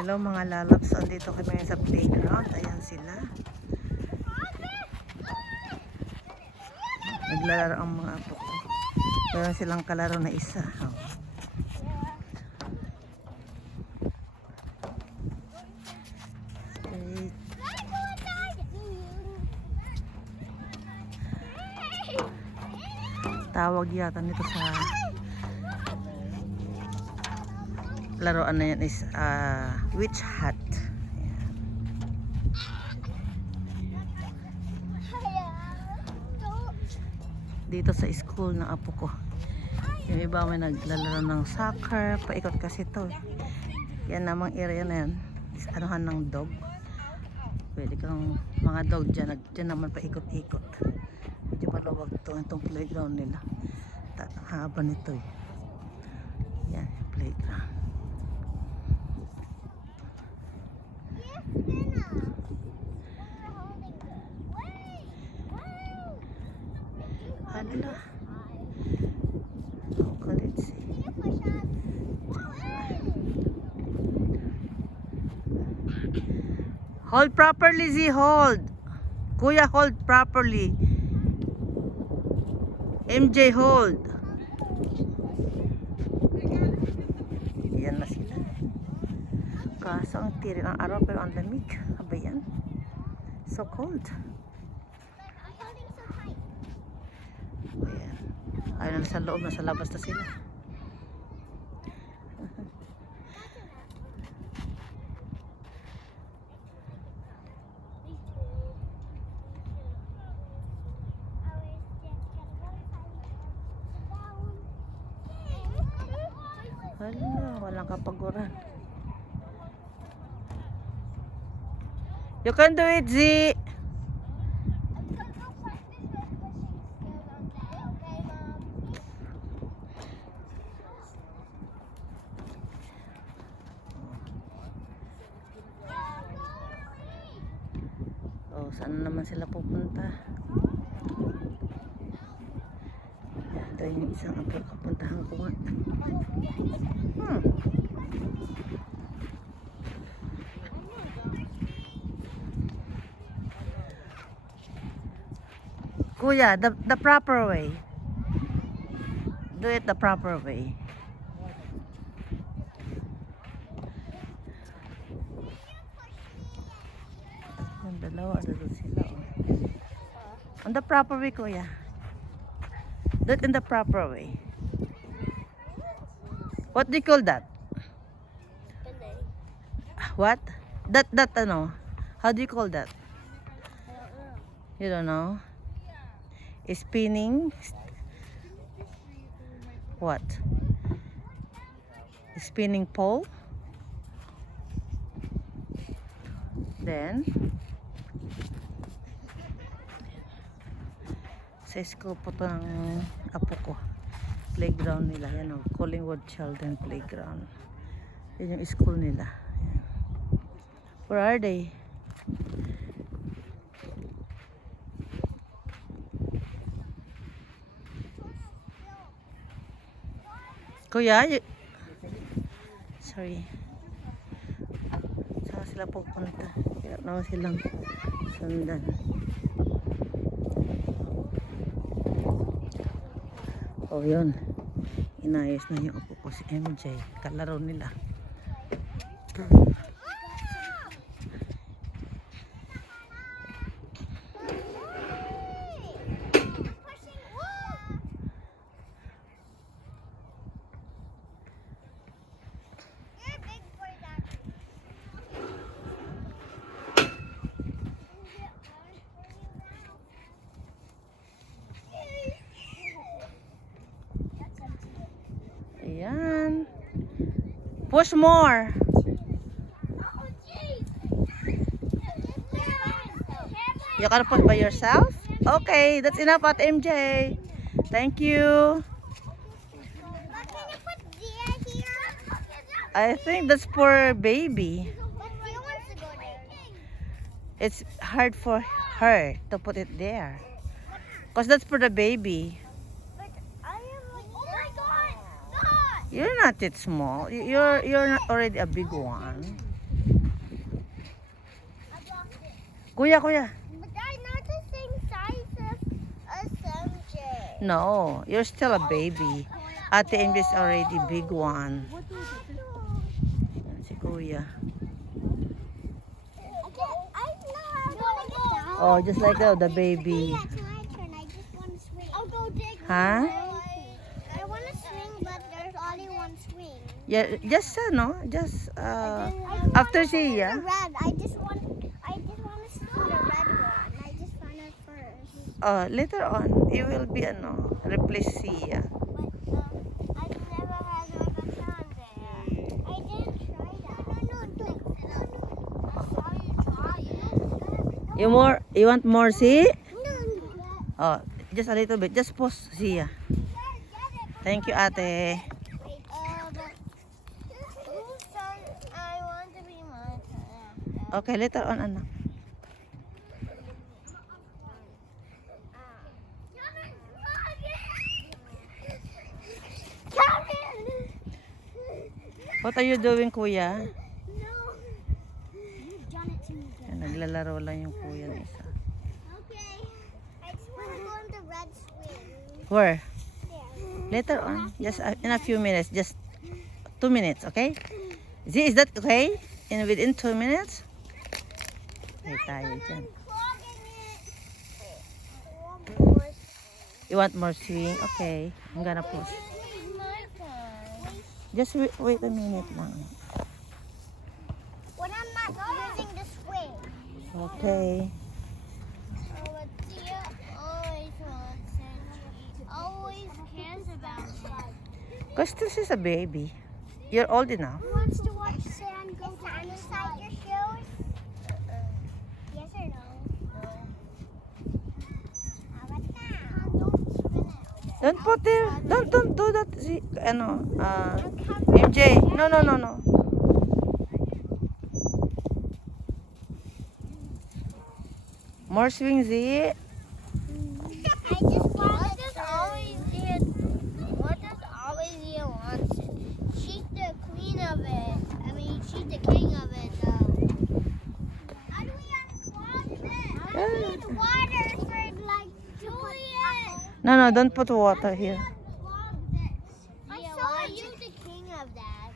Hello mga lalaps, andito kami sa playground. Ayan sila. Naglalaro ang mga apo ko. Meron silang kalaro na isa. Oh. Tawag yata nito sa laruan na yan is witch hat. Ayan. Dito sa school ng apo ko. Yung iba may naglalaro ng soccer. Paikot kasi to. Yan namang area na yan is anuhan ng dog. Pwede kang mga dog dyan. Dyan naman paikot-ikot. Medyo malawag to. Itong playground nila. Haba nito eh. Yan yung playground. Hala. Okay, let's see. Hold properly, Z. Hold. Kuya, hold properly. MJ, hold. Yan na sila. Kaso ang tiri ng araw pero ang lamig. Aba yan. So cold. Ayan. Ayaw na sa loob, nasa labas na sila. Hala, walang kapaguran. You can do it, Z. Oh, saan naman sila pupunta? Ito yung isang kapuntahan ko nga. Kuya, the proper way. Do it the proper way. Yung dalawa, doon sila. Oh. On the proper way, kuya. Do it in the proper way. What do you call that? What? That ano? How do you call that? You don't know? Spinning. What? Spinning pole. Then sa school po ito ng apo ko. Playground nila. Yan o. Collingwood Children Playground. Yan yung school nila. Yan. Where are they? Kuya, sorry. Saan sila pupunta? Kaya naman silang sundan. Oh, yun. Inayos na yung upo ko si MJ. Kalaro nila. Ayan. Push more. You can put by yourself? Okay, that's enough at MJ. Thank you. I think that's for baby. It's hard for her to put it there. Because that's for the baby. You're not that small. You're not already a big one. Kuya, kuya. But I'm not the same size as MJ. No, you're still a baby. Ate MJ is already big one. Yan, si kuya. I wanna get down. Oh, just like the baby. Yeah, it's my turn. I just want to swing. I'll go dig. Huh? I want to swing, but there's only one swing. Yeah, just after The siya. red. I just want to see the red one. I just found it first. Later on, you will be replace siya. But I've never had like a pond there. I didn't try that. No, don't. I saw you try it. You want more see? No. Oh, just a little bit. Just pause siya. Thank you, ate. But whose turn? I want to be my turn. Okay, later on, anak. What are you doing, kuya? No. You've done it to me. Yan, naglalaro lang yung kuya ng isa. Okay. I just want to go in the red swing. Where? There. Later on. Just in a few minutes. Just 2 minutes, okay? Z, is that okay? Within 2 minutes? Okay, tayo dyan. You want more swing? Okay. I'm gonna push. Just wait a minute lang. When I'm not using the swing. Okay. Oh, but Tia always wants it. Always cares about it. Because this is a baby. You're old enough. Who wants to watch sand go down inside your shoes? Yes or no? No. How about now? Don't spin it. Don't put there. Don't do that. See, MJ. No. More swing, Z. I just want to what does always Zia wants it? She's the queen of it. I mean, she's the king of it, though. How do we unclog this? I need water for, like, doing it. No, don't put water here. Unclog this. I saw you the king of that.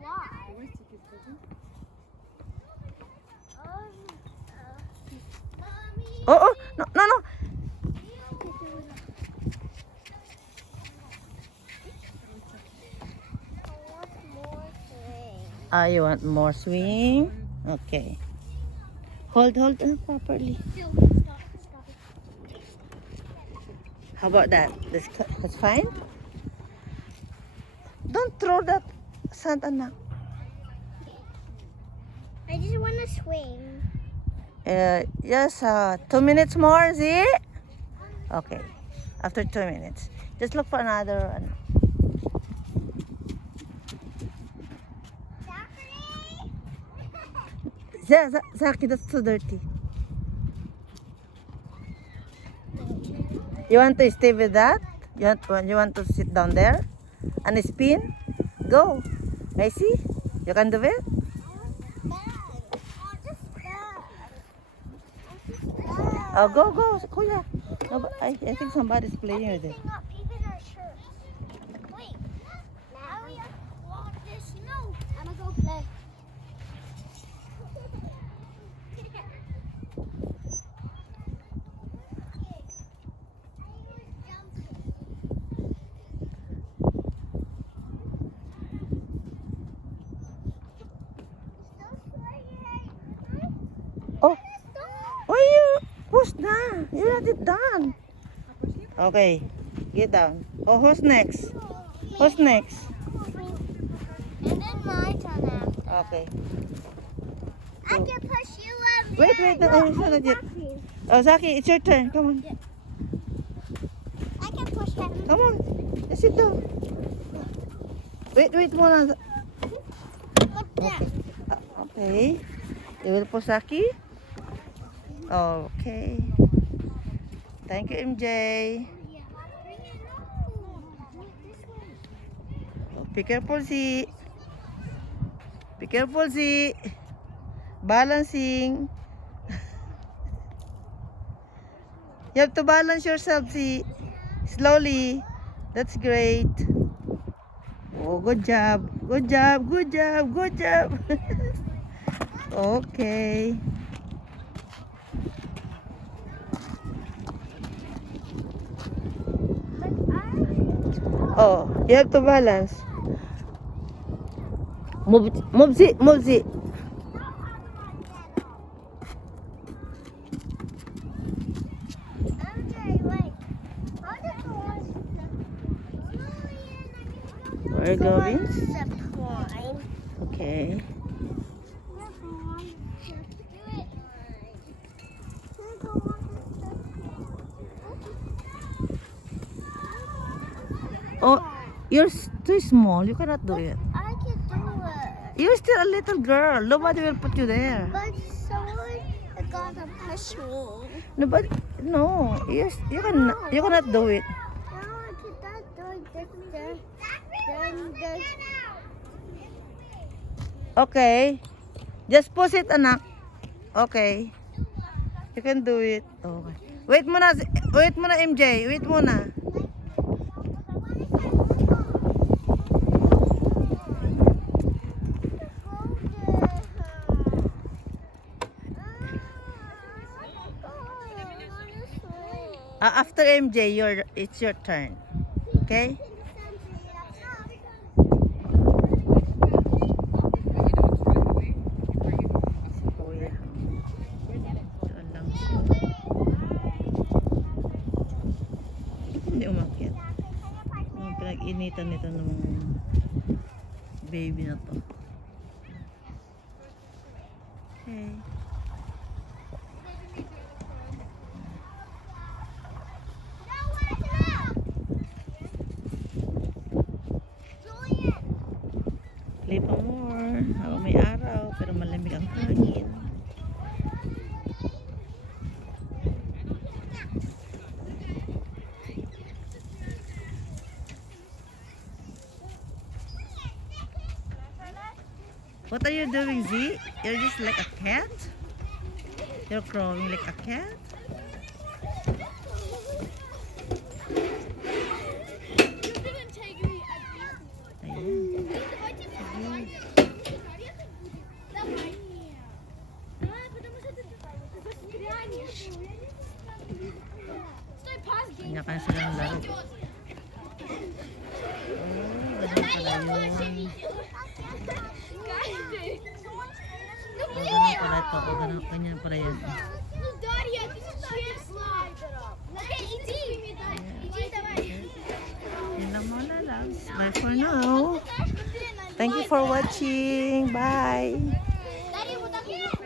Why? Oh, no. You want more swing? Okay. Hold properly. How about that? That's fine? Don't throw that sand, anak. I just want to swing. Just 2 minutes more, Z? Okay. After 2 minutes. Just look for another one. Zaki, that's too dirty. You want to stay with that? You want to sit down there and spin? Go. I see. You can do it? Oh, go, kuya. No, I think somebody's playing with it. Wait, now we have to walk this snow. I'm gonna go play. Oh, why you push na? You had it done. Okay, get down. Oh, who's next? Who's next? And then my turn after. Okay. I can push you up. Wait, I'm not yet. Oh, Zaki, it's your turn. Come on. I can push him. Come on. Just sit down. Wait muna. Okay. You will push Zaki? Okay. Thank you, MJ. Oh, be careful, Z. Be careful, Z. Balancing. You have to balance yourself, Z. Slowly. That's great. Oh, good job. Good job. Good job. Good job. Okay. Oh, you have to balance. Move, move it, move it. Where are you going? Okay. Oh, too small. You cannot do it. I can do it. You're still a little girl. Nobody will put you there. But someone gotta push me. Nobody. No. You cannot do it. No, I cannot do it. Then Okay. Just push it, anak. Okay. You can do it. Okay. Wait muna, MJ. Wait muna. After MJ, it's your turn. Okay? Kuya. Doon lang siya. Hindi umakyat. Ang pinag-initan nito ng baby na to. Okay. Play pa more. Habang may araw, pero malamig ang hangin. What are you doing, Z? You're just like a cat? You're crawling like a cat? Kanya ka silang laro. Ganyan pala ito. Ganyan pala yan. Yun lang muna lang. Bye for now. Thank you for watching. Bye.